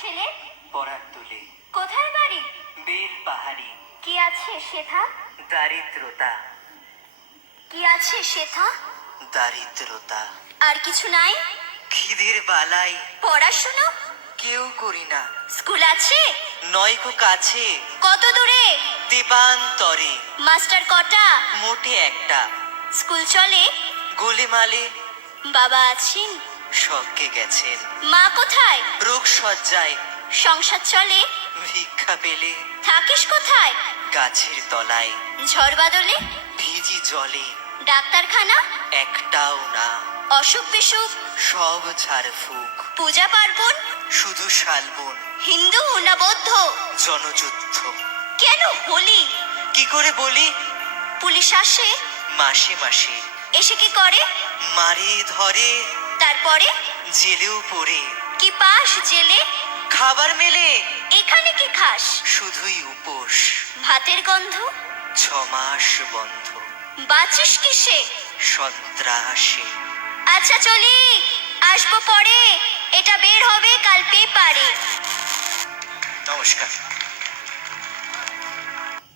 ছেলে? পরার তুলে কোথায় বাড়ি? বেল পাহাড়ি। কি আছে সেথা? দারিদ্রতা। কি আছে সেথা? দারিদ্রতা। আর কিছু নাই? খিদের বালাই পড়াশুনো? কেউ করি না। স্কুল আছে? নয়কো কাছে কত দূরে? দেবান্তরে। মাস্টার কটা? মোটে একটা। স্কুল চলে? গোলেমালে বাবা আছেন? স্বর্গে গেছেন। মা কোথায়? রোগ সজ্জায়। সংসার চলে? ভিক্ষা পেলে থাকিস কোথায়? গাছের তলায়। ঝড় বাদলে? ভিজি জলে ডাক্তারখানা? একটাও না। অসুখ বিসুখ? সব ঝাড়ফুঁক। পূজা পার্বণ? শুধু শালবন। হিন্দু না বৌদ্ধ? জনযুদ্ধ। কেন হোলি? কি করে বলি? পুলিশ আসে? মাসে মাসে এসে কি করে? মারে ধরে। তারপরে? জেলেও পড়ে। কি পাস জেলে? খাবার মেলে এখানে কি খাস? শুধুই উপোস। ভাতের গন্ধ? 6 মাস বন্ধ। বাঁচিস কিসে? সন্ত্রাসে। আচ্ছা চলি, আসবো পরে। এটা বের হবে কাল পেপারে। নমস্কার।